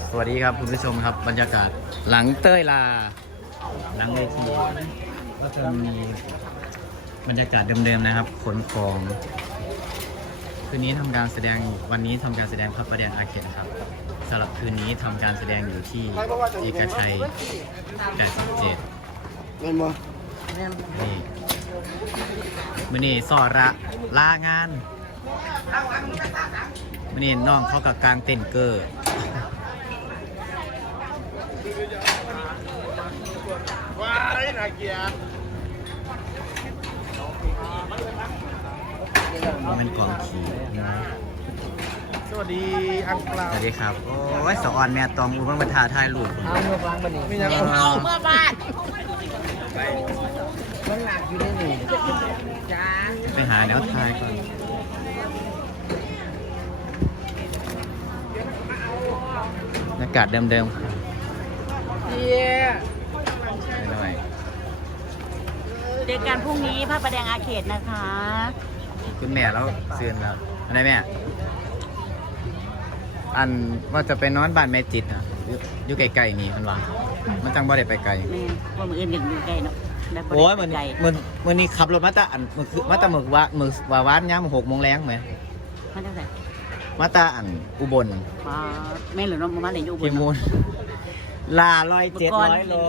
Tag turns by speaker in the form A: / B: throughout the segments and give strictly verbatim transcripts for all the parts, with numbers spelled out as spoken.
A: สวัสดีครับคุณผู้ชมครับบรรยากาศหลังเต้ยลาหลังเวทีก็จะมีบรรยากาศเดิมๆนะครับขนของคืนนี้ทำการแสดงวันนี้ทำการแสดงพระประแดงอาเขตครับสำหรับคืนนี้ทำการแสดงอยู่ที่เอกชัยแปดสิบเจ็ดนี่มื่อนี้สอระลางานมื่อนี้น้องเขากับกลางเต้นเกอร์
B: ว้ายน่าเกลียด
A: มันกองขี่
B: สวัสดีอังกฤษ
A: สวัสดีครับโอ้ยสะออนแม่ตองอุบังบรรทาถ่ายรูป
C: เอาเมื่อวางบันนี้
B: มีอย่างอื่น
C: เอาเมื่อบ้านมันหลักอยู่ในนี่จ้า
A: ไปหาแนวถ่ายก่อนบรรยากาศเดิมๆครับ
C: เย้
A: หน่อย
D: เจอกันพรุ่งนี้พระประแดงอาเขตนะคะ
A: คุณแม่แล้วเสื่อนแล้วอะไรแม่อันว่าจะไปนอนบ้านแม่จิตอ่ะอยู่อยู่ไกลๆนี่มันว่ามันจังบ่ได้ไปไกล
D: แม่ว่ามืออื่นอย่างอยู่ใกล้เนาะได้บ่
A: โอ้ย
D: ได้
A: มัน
D: ไปไกล
A: มันมันนี่ขับรถมาตาอันมันคือมาตาหมึกว่าหมึกว่าวัดย่ามหกโมงแรงไหม
D: มาตั้งแต่
A: มาตาอันอุบล
D: มาแม่หรือน้องมาไหนอยู่บ
A: พิ
D: น
A: มูลลาร้อยเจ็ดร้อยโล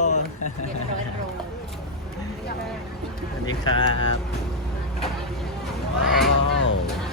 A: สวัสดีครับว้าว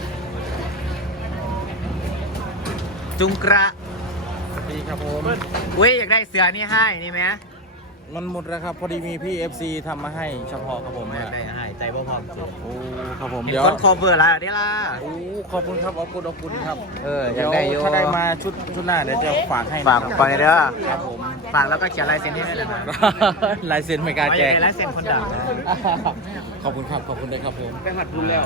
A: จุงกระ
B: ดีครับผม
A: เว้ยอยากได้เสือนี่ให้นี่ไหม
B: มันหมดแล้วครับพอดีมีพี่ เอฟ ซี ทำมาให้เฉพาะครับผม
A: อยากได้ให้ใจบ่พร้อมสุด
B: โอ้ครับผม
A: เห็น
B: เดี๋ยว
A: คนคอเวอร์แล้วเดี๋ยวล่ะ
B: โอ้ขอบคุณครับขอบคุณขอบคุณครับ
A: เอออยา
B: เดี๋
A: ก
B: ยว
A: ได้โย
B: ถ้าได้มาชุดชุดหน้าเดี๋ยวจะฝากให้
A: ฝากก่อนเลยเด้อ
B: ครับผม
A: ฝากแล้วก็เขียนลายเซ็นให้ด้วยนะ
B: ลายเซ็นไม่กล้าแจก
A: ลายเซ็นคนดังนะ
B: ขอบคุณครับขอบคุณเลยครับผมไปหัดบุญแล้ว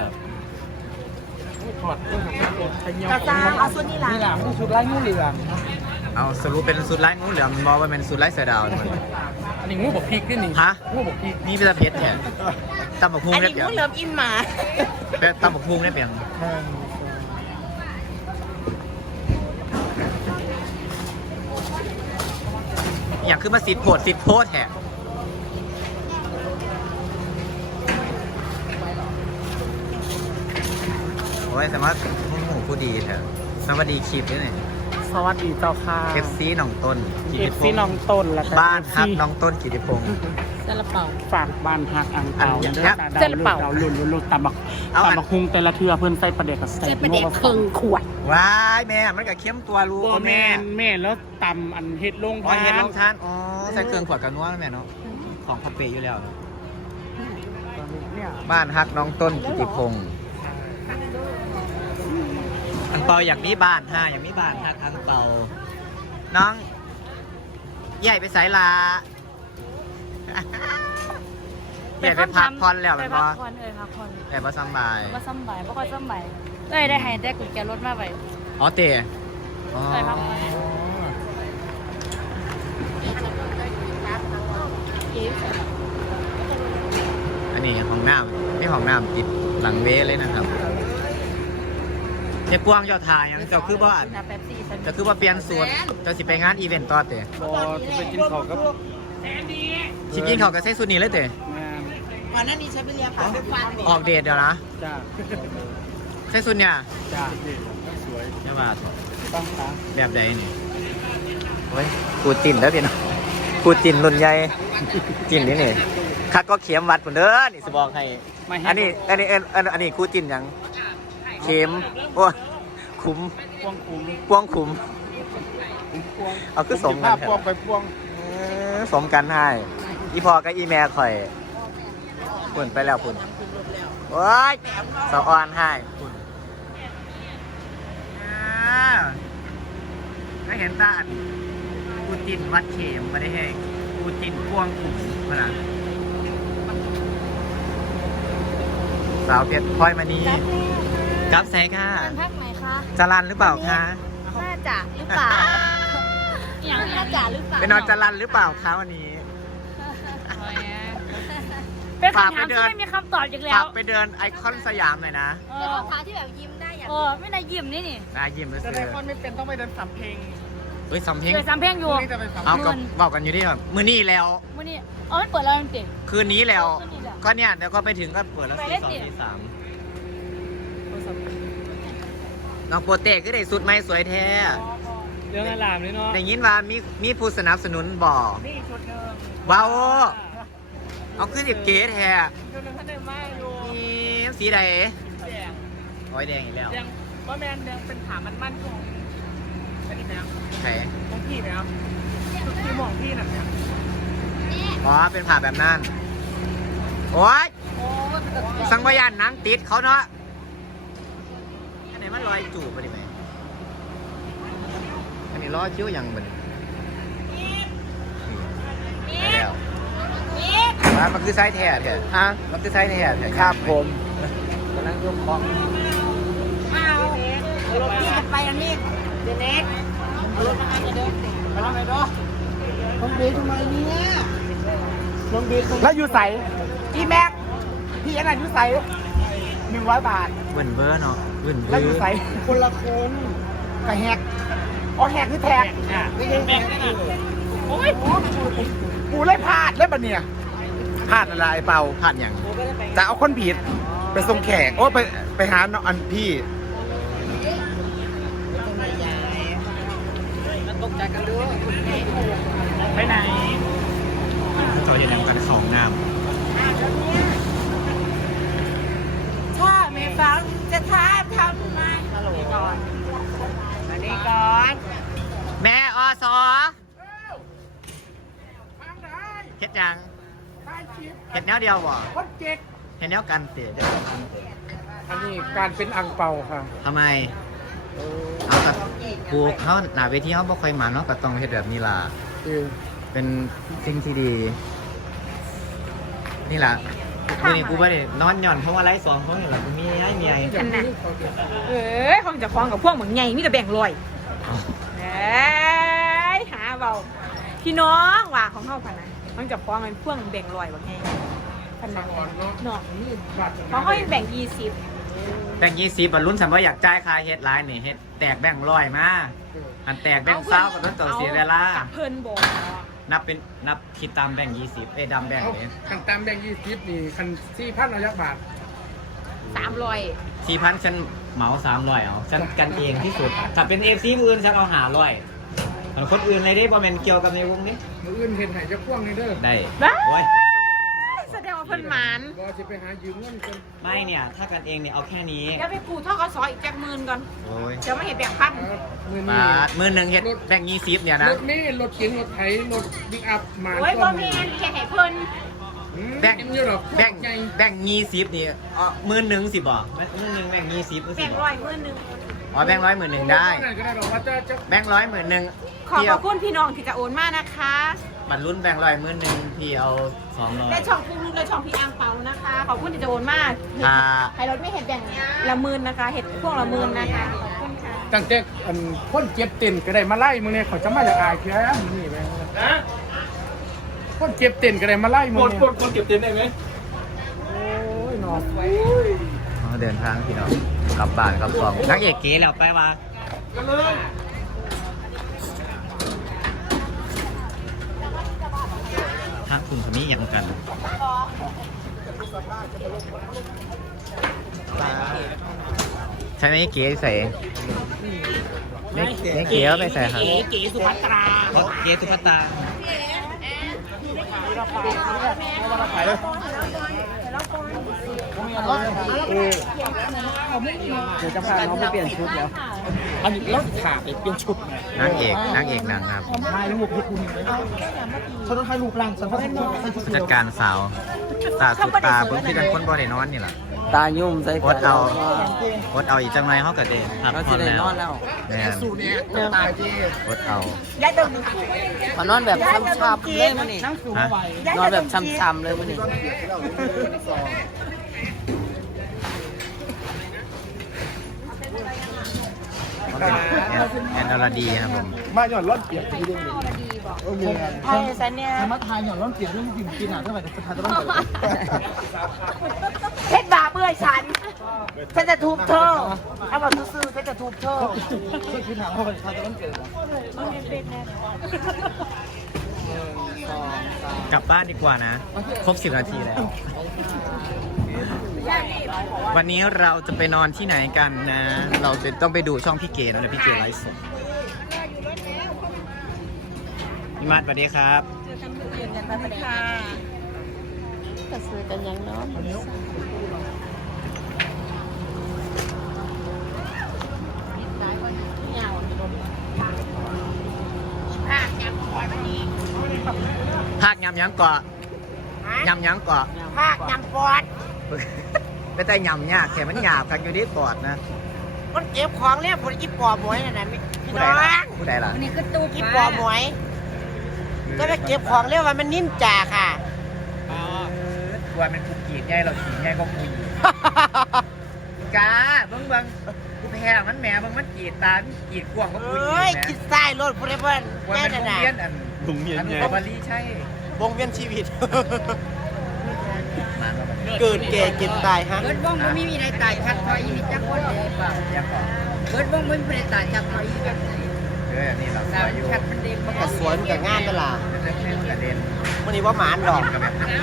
D: กระซ่าเอาสุดนี่ล่ะ
C: นี่แหละชุดไล่งูเหลือง
A: เอาสรุปเป็นสูตรไล่งูเหลือมมองว่าเป็นสูตรไล่เสือดาวมัน
C: อันนี้งูบกพริกนี่นี่
A: ฮะ
C: งูบกพริก
A: นี่เป็นตะเพชรแทนตำบักพุง
D: อัน
A: ได้
D: นี้
A: เปลี่ยน
D: พูดเริ่มอินมา
A: เป็นตำบักพุงได้เปลี่ยนอย่างขึ้นมาสิบโพดสิบโพดแทนโอ้ยสามารถมุ่งหูผู้ดีแทนสวัสดีคลิปด้วยเนี่ย
C: สวัสดีเจ้าค่ะ
A: เอฟซีหนองต้นกิ
C: เอ
A: ติ
C: ฟ
A: พ
C: ซี
A: งศ์
C: น้องต้นแล้วก็
A: บ้านฮักน้องต้นกิติพงศ์
D: ซาลาเปา
C: ฝากบ้านฮักอังเปา
A: อัน
C: เด้
A: เนี้
C: อย
D: เส้นละเปา
C: ดาวลุ่นลุ่นลุ่นตำบัก
A: เอาอัน
C: ตำบักฮุงแต่ละเทือเพิ่นใส่ประเด็กกับใส่
D: เส้นประเด็กครึ่งขวด
A: ว้ายแม่มันก็เข้มตัวรู้
C: โอ้แม่นแม่แล้วตำอันเฮ็ดลง
A: อ๋อ
C: ทา
A: เห็น
C: น
A: ลงทานอ๋อใส่เครื่องขวดกันนัวแม่เนาะของพับเปอยู่แล้วเนาะ
C: เนี่ย
A: บ้านฮักน้องต้นกิติพงศ์อังเปาอยากมีบ้านฮะอยากมีบ้านฮักอังเปาน้องใหญ่ไปสายลา ใหญ่ไปพักผ่อนแล้ว
D: ไป
A: มัน
D: พั
A: บ่
D: กผ่อนเอ้ยพักผ่อน
A: ใหญ่พอสำบาย
D: บ่ซ้ำบ่ายบ่ค่อยซ้ำบ่ายเอ้ยได้ให้แต่กุญแจรถมาไว้
A: อ๋อเตะอ๋อ
D: ไปพักผ่อน
A: อันนี้ห้องน้ำนี่ห้องน้ำติดหลังเวเลยนะครับจะกว้างเจ้าทายยังเจ้าคือบ้าน
D: น้ำแป๊บซี่ฉัน
A: จะคือว่าเปลี่ยนสูตรจะสิไปงานอีเวนต์ต่อเตะ
B: บอจะไปกินข้าวกับ
A: ชิคกี้เขาก็ใส่สูตรนี้เลยเตะ
C: แม่น
D: ก่อนหน้านี้ฉันไปเรียนผ่านด้วยฟัน
A: ออกเดทเดี๋ยวนะ
C: จ้า
A: ใส่สูตรเนี่ย
C: จ้า
B: สวย
A: ใช่ป่ะ
C: ต้องตา
A: แบบใดนี่โอ้ยกูจินแล้วพี่น้องกูจินรุ่นใหญ่จินนี่นี่คักก็เข็มวัดผมเด้อนี่สิบอกให้
C: ไม่ให้
A: อันนี้อันนี้อันอันอันนี้กูจินหยังเข็มโอ้ขุม
C: พวงคุ้ม
A: พวงขุม
C: พวง
A: เอาคือสม
B: ภา
A: กัน
B: พพวงไปพวง
A: เออสมกันให้อีพอกับอีแม่ข่อยปุ่นไปแล้วปุ่นโอ้ยสะออนให้ปุ่นอ่าไม่เห็นตาอันกูจินวัดเข็มมาได้แห้งกูจินพวงขุมขนาดสาวเพชรพลอยมานีกับแซค่ะ
D: มันพักไหนคะ
A: จรันหรือเปล่าคะ
D: น่าจะหรือเปล่าอย่างน่าจะหรือเปล่า
A: เป็นนอนจรันหรือเปล่าคะวันนี้
D: เป็นคำถามที่ไม่มีคำตอบอีกแล้
A: ฝาว กไปเดินไอคอนสยามหน่อยนะ
D: เออคำถามที่แบบยิ้มได้อย่างเออไม่ได้ยิ้มนี่นี่
A: นายิ้มเลย
C: แต่
A: สิ
C: ในคอนไม่เป็นต้องไปเดินสำเพลง
A: สอ้ยสำเพ็ง
D: เคยซ้ำเพลงอยู่
A: เอากับบอกกันอยู่ที่แบบมือนี้แล้ว
D: วันนี้อ๋อมันเปิดแล้วจริง
A: คืนนี้แล้ว
D: คืนนี้แล้ว
A: ก็เนี่ยเดี๋ยวก็ไปถึงก็เปิดแล้ว
D: ไป
A: สี่
D: เล่น
A: สอง
D: ดิ
A: สี่สามน้องโปรเต้ก็ได้สุดไหมสวยแท้
C: เรื่องอารามเลยเนาะ
A: ได้ยินว่ามีมีผู้สนับสนุนบ่
C: นี่ชุดหนึ่ง
A: ว้าวเอาขึ้นสิบเกตแท้
C: ชุดหนึ่งท่านเดินมาอยู่
A: นี่สีใด
C: แดง
A: โอ้ยแดงอีกแล้ว
C: แดงว่าแมนแดงเป็นขามันมั่นของอันนี้ไหมครับ
A: ไหน
C: ของพี่ไหมครับชุดที่มองพี่น่ะเนี่ย
A: อ๋อเป็นผ่าแบบนั้นโอ้ย
C: โอ้ย
A: สังวายานหนังติดเขาเนาะอันไหนมันลอยจูบไปดิไหมอันนี้ล้อคิ้วยังมันไปแล้วร้านมันคือไซส์แท้เถอะอ่ะมันคือไซส์แท้เถอะ
B: ครับผม
A: กำลังยกของ
D: อ้าวพี่จะไปแล้วนี่เดนเน็กเอารถมาให้เดิน
C: ไปทำไมเนาะ
D: ต้องเบทำไมเนี่ย
C: น้องบีท
B: แล้วอยู่ใสพี่แม็กพี่อันไหนอยู่ใสหนึ่งร้อยบาท
A: เบิ่นเบอร์เนาะเบิ่นเบ
B: แล้ว
A: อ
B: อยู่
A: ร์
B: ใสคนละคนกับแหกอ๋อแหกคือแทก
C: นี่แบงค์นี่นะ
B: โอ้ยกูเลยพลาดเลยปะเนี่ยพลาดอะไรเปล่า
A: ผ่านอย่าง
B: จะเอาคนผิดไปส่งแขกโอ้ไปไปหาน้องอันพี่
C: ไปไหน
A: เขาจะนำกันสองน้
D: ถ้าไม่ฟังจะท้าทำไมฮัลโหลก่อนมาดีก่อน
A: ำแม่อสอเฮ็ดยังเฮ็ดแนวเดียวบ่
B: คนเจ็ก
A: เฮ็ดแนวกันเตะ
B: อันนี้การเป็นอังเปาค่ะ
A: ทำไมเอากับปลูกเขาหน้าเวทีเขาบ่ค่อยมาเนาะก็ต้องเฮ็ดแบบนี้ล่ะ
B: คือ
A: เป็นสิ่งที่ดี นี่แหละวันนี้กูไม่ได้นอนหย่อนเพราะว่าไล่สองเขาเห็นหรอกูมีไอ้มีไอ้
E: กันนะเอ้ยห้องจะคล้องกับพวกเหมือนไงมีแต่แบ่งลอยเอ้ยหาเบาพี่น้องว่าของเขาพันนะห้องจะคล้องมันพวกแบ่งลอยว่าไงพันนะเนาะเพราะเขายังแบ่งยี่สิบ
A: แบ่งยี่สิบบรรลุนสำหรับอยากจ่ายค่าเฮ็ดไลน์นี่เฮ็ดแตกแบ่งร้อยมาอันแตกแบ่งเศร้ากับรถต่อเสียเวลา
E: กับเพิ่นบอก
A: นับเป็นนับคิดตามแบ่งยี่สิบเอ้ยดำแบ่งนี่
B: คันตามแบงค์ยี่สิบนี่คันที่พันระยะบาท
E: สามร้อย
A: สี่พันฉันเหมาสามร้อยเอาฉันกันเองที่สุดถ้าเป็นเอฟซีอื่นฉันเอาหาร้อยคนอื่นอะไรได้บ่แม่นเกี่ยวกับในวงนี้
B: มืออื่นเห็นหายจะพ่วงนี่เด้อ
A: ได้โอ้ย
E: แสดงว่าเพิ่นหมาน
B: บอจะไปหายืมเงินกัน
A: ไม่เนี่ย ถ้ากันเองเนี่ยเอาแค่นี้
E: เดี๋ยวไปปูท่อกสออีกแจ็คหมื่นก่อน
A: โอ้ย
E: เดี๋ยวไม่เห็นแบ่งพัน
B: มือ
A: มา
B: นี้
A: มือหนึ่งเฮ็ดแบ่งยี่สิบเนี่ย
B: ร
A: นะ
B: ถนี่รถเก๋งรถไถรถบิ๊กอัพมา
E: โอ้ยบ่แม่นแค่ให้เพิ่น
A: แบ่ง
B: อยู่หรอก
A: แบ่ง
B: ใหญ่
A: แบ่งยี่สิบนี่อ๋อมือหนึ่งสิบ่มือหนึ่งแบ่งยี่สิบสิ
E: แบ่ง
A: บ่
E: ร้อยหมื่นหนึ่ง
A: อ๋อแบ่งร้อยหมื่นหนึ่งได้
B: ก็ได้หรอกว่าจะจะ
A: แบ่งร้อยหมื่นหนึ่ง
E: ขอบ
A: พี่
E: พระคุณพี่น้องที่จะโอนมานะคะ
A: บัตรรุ่นแบ่งร้อยหมื่นหนึ่งพี่เอาสองร้อย
E: และช่องปุ๊กลุกและช่องพี่อังเปานะคะ ขอบคุณที่จะโอนมาก
A: ค่ะ
E: ให้รถไม่เห็ดแบ่งละหมื่นนะคะ เห็ดพวกละหมื่นนะคะ ขอบคุณค่ะ
B: ตั้งแต่อันคนเจ็บเต้นก็ได้มาไล่มึงเนี่ยเขาจะมาจากอายแค่มึงนี่แม่งคนเจ็บเต้นก็ได้มาไล่มึงเนี่ย
C: คนคนเก็บเต็นท์ได้ไหม
B: โอ้ยนอน
A: อ๋อเดินทางพี่น้องกลับบ้านกลับสองนักเอกเก๋แล้วไปว่า
C: กันเลย
A: ทางคุณคนนี้ยังกันใช่ไหมเก๋ใส่เนี่ยเนี่ยเก๋เอาไปใส่ครับ
E: เก๋สุภัตรา
A: เพราะเก๋ตุปตา
C: เดี๋ยวจะพาน้องไปเปลี่ยนชุดแล้ว อันนี้แล้วขาไปเปลี่ยนชุดไง
A: นางเอกนางเอกหนังครับ
C: ถ่ายรูปให้คุณฉันต้องถ่ายรูปร่างฉันเพราะฉัน
A: ผู้จัดการสาวตาสุดตาเพิ่งที่ดังคนบ่ได้นอนนี่แหละ
C: ตายุ่มใส่
A: อดเอาอดเอาอีกจังไรเขาก็เดนพักผ่อนแล้วแม่น
B: สูตรเนี่ยตายที่
A: อดเอา
E: ยายตึง
C: ขอนอนแบบช้ำๆเลยมันนี่
A: ฮะ
C: นอนแบบช้ำๆเลยมันนี่
A: แอนแอนอรดีครับผม
B: มาหย่อนรถเปียกที่ดึง
E: ดี
C: โอเค
D: ไทยสันเนี่ย
C: สามารถทายอย่างร้อนเสียเรื่องจริงกินหนาเท่าไหร่จะทายจะร้อนเสีย
D: เพชรบาเบื่อฉันฉันจะทุบเธอถ้าบอกซื่อๆฉันจะทุบเธอ
C: ช่วยกินหนาเท่าไหร่ทายจะร้อนเสีย
A: กลับบ้านดีกว่านะ ครบสิบนาทีแล้ว วันนี้เราจะไปนอนที่ไหนกันนะ เราจะต้องไปดูช่องพี่เก๋นะเดี๋ยวพี่เก๋ไลฟ์สดพี่มาดสวัสดีครับ
D: จะซื้อกันยังเนาะภาคยำปอดนี่
A: ภาคยำยังเกาะยำยังเกาะ
D: ภาคยำปอด
A: ไม่ได้ยำยากแค่มันหยาบกันอยู่ที่ปอดนะ
D: มันเก็บของเรียบผลอีปอหมวยน่ะนะพี่
A: ผู้
D: น้
A: ใด
D: อง
A: ล่ะผู้ใดล่ะ
E: นี่คือตู้
D: อีปอหมวย ก็ไปเก็บของเรียกว่ามันนิ่มจ่าค่ะ
A: กลัวมันกูกรีดง่ายเราขีดง่ายก็คุยกาเบิ้งเบิ้งกูแพ้มันแหมเบิ้งมันกรีดตามันกรีดกวางก็คุย
D: เอ้ยคิดใต้รถพูดได้เพื่อน
A: ว่า
D: แม่
A: มัน
D: น่ะ
A: วง
D: นะ
A: เวียนอันวงเวียนไงบาลีใช่
D: วงเวียนชีวิต
A: มาแล้วมัน
D: เกิดแก่เก็บตายฮะ
F: เบิดวงมันไม่มีในตายชัดพออีนี่จักคนเลยเปล่า
A: ยังก่อน
F: เบิดวงมันไม่ได้ตายชัดพออีจักไหน
A: เออนี่เรา
F: ตา
A: สวยอยู่
F: ชัดมันเด็ก
D: มันก็สวยมันก็งามนั่นล่ะ
A: เรื่องเล่นกระเด็น
D: วันนี้ว่าหมานดอก
A: กับแบบนั้น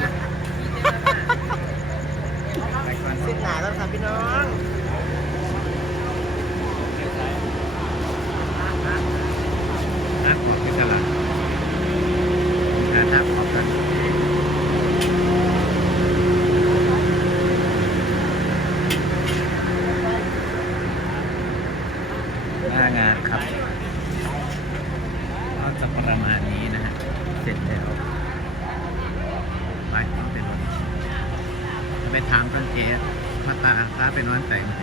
A: ไปก่อน
D: เส้นหนาแล้วครับพี่น้อง
A: น้ำขอบคือสลัดหาน้ำขอบกันหน้างานครับก็จะประมาณนี้นะฮะ เสร็จแล้วไปต้องเป็นวันไปถามคนเกสมาตาพาเป็นวันแต่ง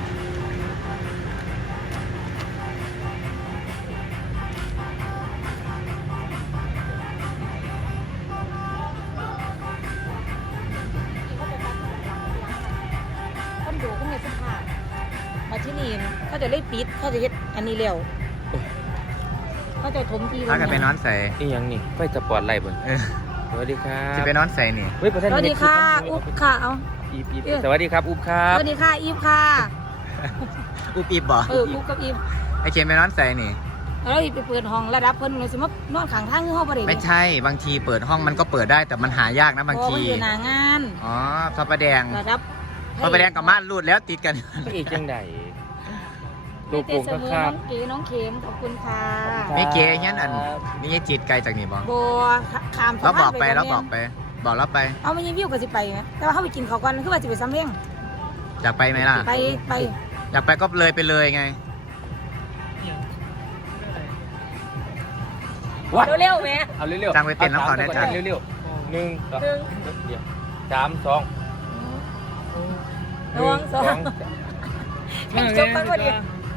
E: คนดูก็มีสภาพมาที่นี่เขาจะเล่ปิดเขาจะเฮ็ดอันนี้เร็วเขาจะถมที
A: ถ้ากันไปนอนใส่
C: นี่ยังนี่ก็จะปลอดไล่บน
A: เออ
C: สวัสดีครับ
A: จะไปนอนใส่นี่
C: เฮ้ยประเทศ
E: สวัสดีค่ะอุ๊บค่ะเอา
C: อีฟอีฟสวัสดีครับอุ๊บครั
E: ส
C: บ
E: วัสดีค่ะอีฟค่ะ
A: อุบอิบบ่
E: เอออุ๊บกับอีฟ
A: ไอเคนไปนอนใส่นี่
E: แล้วอีฟไปเปิดห้องระดับเพิ่นเลยสิมานอนข้างทางคือห้องบ่ได้
A: ไม่ใช่ บางทีเปิดห้องมันก็เปิดได้แต่มันหายากนะบางที
E: เพระว่มันอยู่หน้างาน
A: อ๋อพระประแดง
E: ระดับ
A: พระประแดงกับม่านรูดแล้วติดกัน
C: พระเอกจังใดโล
E: มี
C: โก้
E: เตเสมอ
C: ข้า
E: น้
C: ง
E: องเก๋น้องเข็มขอบคุณค่ะ
A: มีเก๋เงี้ยอันมีจิตไกลจากนี่บ่
E: โบขาม
A: เราบอกไป
E: สะพน
A: เราบอกไป บอกเราไป
E: เอามันยังวิวก็สิไปไหมแต่ว่าเขาไปกินเขาวก่อนคือว่าสิไปซ้ำเพ่ง
A: อยากไปไหมล่ะ
E: ไปไป
A: อยากไปก็เลยไปเลยไง
C: วัด
E: เร็วๆแม่
C: เอาเร็วๆ
A: จ้างไปเต้นน้ำเขาแน่จ้ะ
C: เร็วๆหนึ่งสอง
E: หนึ่ง
C: เดี๋ยวสามสอง
E: ระวังสองแข่งจบกันพอดี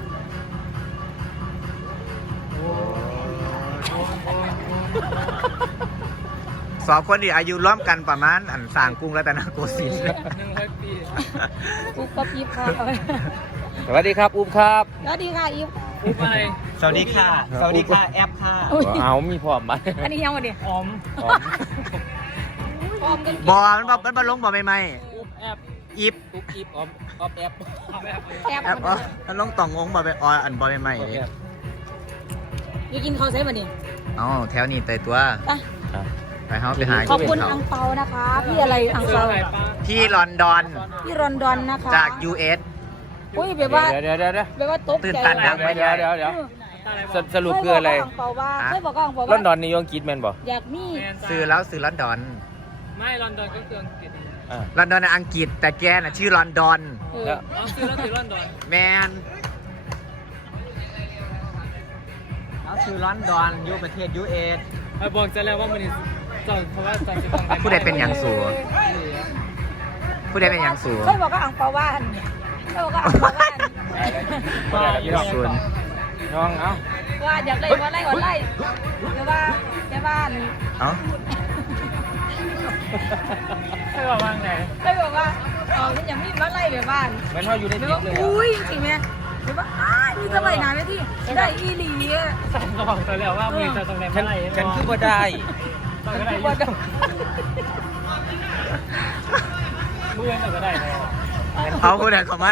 A: สองคนดีอายุร่วมกันประมาณอันสร้างกรุงรัตนโกสินทร์
E: อุ๊บกับอีฟค่ะ
C: สวัสดีครับอุ๊บครับ
E: สวัสดีค่ะอีฟ
A: สวัสดีค่ะ สวัสดีค่ะ แอปค่ะ
E: อุ๊ย
C: เอามีพร้อมไหม
E: อันนี้ยังวะเนี่ย
C: พร้อม
E: พร้อมกัน
A: บอมันบอกมันบอลงบอไม่ไม่
C: อุ๊บแอป
A: อิฟ
C: อุ๊บอีฟออมออฟแอป
E: แอบ
A: แอปอ๋อมันลงต่องงบอไปอออันบอไม่ไม่เลย
E: อยู่กินข้าวใช่ไหมเนี่ย
A: อ๋อแถวนี้เตยตัว
E: ไป
A: ไปเฮาไปหา
E: ขอบคุณ
A: กิน
E: อั
A: เขา
E: งเปานะคะ พี่อะไรอังเปา
A: ที่ลอนดอน
E: พี่รอนดอนนะคะ
A: จาก ยู เอส
E: อุ้ยแบบว่า
C: เดี๋ยวเดี๋ยวเดี๋ยว
E: แบบว่าตก
A: ตื่น
E: ใจ
A: ตันดัง
C: เดี๋ยวเดี๋ยวเดี๋ยวสสรุปคืออะไร
E: เคยบอกกับอังเปาว่าเคยบอกกับอังเปา
C: ล
E: ว่า
C: อนดอนนิวยอร์กกิดแมนบ่
E: อยากมี
A: ซื้อแล้วซื้อลอนดอน
F: ไม่ลอนดอนก็คืออังกฤษ
C: อ่า
A: ลอนดอนน่ะอังกฤษแต่แกน่ะชื่อลอนดอน
E: เออ
C: แล้ว
F: อ๋อซื้อแล้วซื้อลอนดอน
A: แมนเอาชื่อลอนดอนอยู่ประเทศ ยู เอส
F: ไอ้บอกจะแล้วว่ามันนี่จอดเพราะว่าจอดจะต้อง
A: ผู้ใดเป็นอย่างสูงผู้ใดเป็นอย่างสูง
E: เคยบอกกับอังเปาว่าเคยบอกกับอังเปาว่า
C: บ่ได้อยู่หรอก
A: ส่วน
C: น้องเอา
E: ว่าอยากไล่ว่าไล่ว่าไล่แต่ว่าแต่ว่า
A: เอ้า
F: ให้บอกว่าไง
E: เคยบอกว่าเอาฉันอยากมีว่าไล่แบบบ้าน
C: แม่นเฮาอยู่ใน
E: แบบ
C: คลิ
E: ว่า
C: ปเลย
E: อุ้ยจริงไหมหรือว่าอ้ายมีสมัยนานไหมที่ได้อีหลีอะ
F: สั่งกระบอกตัวแล้วว่ามือจะตรงไหน
C: ฉั
F: เมื่
C: น
F: อไหร่
C: ฉันคือบ่ได้
F: ตรง
C: ฉัน
F: ไหน
C: คือบ่ได้
F: มือก็ได้เลย
A: เอาผู้ใดเข้ามา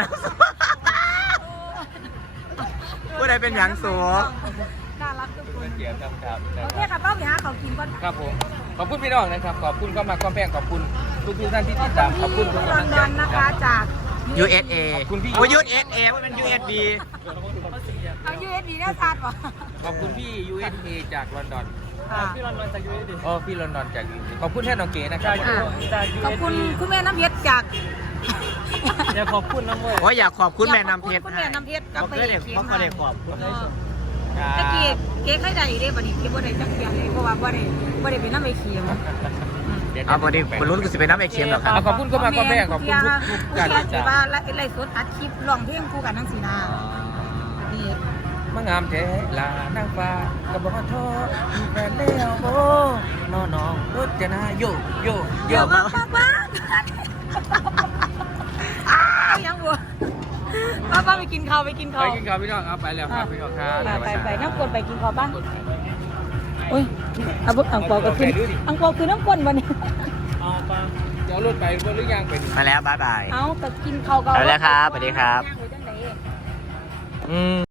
A: ผู้ใดเป็นหยังสูง
E: น่ารักทุกคน
C: เกียรติครับครับ
E: โอเคค่ะต้องไปหาเขากินก่อน
C: ครับผมขอบคุณพี่น้องนะครับขอบคุณความรักความแพงขอบคุณทุกทุกๆท่านที่ติดตามขอบคุณทุก
E: ล
C: กำ
E: อ
C: ลั
E: น
C: งใจ
E: ดอนนะคะจาก
A: ยู เอส เอ
C: ขอบคุณพี่
A: โอ้ย ยู เอส เอ มันเป็น ยู เอส บี
E: เอา ยู เอส บี เนี่ยซาดป่ะ
C: ขอบคุณพี่ ยู เอส เอ จากลอนดอน
E: ค่ะ
F: พี่ลอนดอนจากยูเอสดี
C: อ๋อพี่ลอนดอนจาก ยู เอส เอ ขอบคุณแท่นน้องเก๋นะครับ
E: ค่ะ
F: จากยู
E: ขอบ
F: เอส
E: คุณ
F: ดี
E: คุณแม่น้ำเพชรจาก
F: เดี๋ยวขอบคุณน้องเว้ย
A: โอ้ยอยากขอบคุณแม่น้ำเพชร
E: คุณแม่น้ำเพชร
A: เขาเคยได้เขาเคยได้ขอบคุณเลย
E: ตะกี้เก๊ใครได้เด้บัดนี้เก๊บ่ได้จักเที่ยเลยเพราะว่าบ่ได้บ่ได้เป็นน้ำไอ้เขียว
A: เอาพอดีบรรลุกูสิเป็นน้ำไอเค็มหรอครับ
C: ขอบคุณความรักความแพงขอบคุณทุกทุกๆการติด
E: ที่
C: ตาม
E: ว่าไล่สดอัดคลิปร้องเพลงคู่กันทั้งสีนานี่
C: มางามแท้ลานางฟ้ากับบ่ท้อมีแฟนแล้วโบน้องน้องรถจะนาโยโยโย
E: เดี๋ยวมากมากมากอ้าวยังบัวป้าป้าไปกินข้าวไปกิน
C: ไป
E: ข้าว
C: กินข้าวพี่น้องครับไปแล้วครับพี่น้องครับ
E: ไปไปน้ำกวนไปกินข้าวบ้างโอ้ยเอาบุอังเปาก็ขึ้นอังเปาคือน้ำกวนวันนี้
F: เอาปะ
C: เดี๋ยวรถไปรถหรือยังไป
A: มาแล้วบ๊ายบาย
E: เอาแต่กินข้าวก็
A: ไปแล้วครับสวัสดีครับ
E: ย่างไว้จังไหน
A: อืม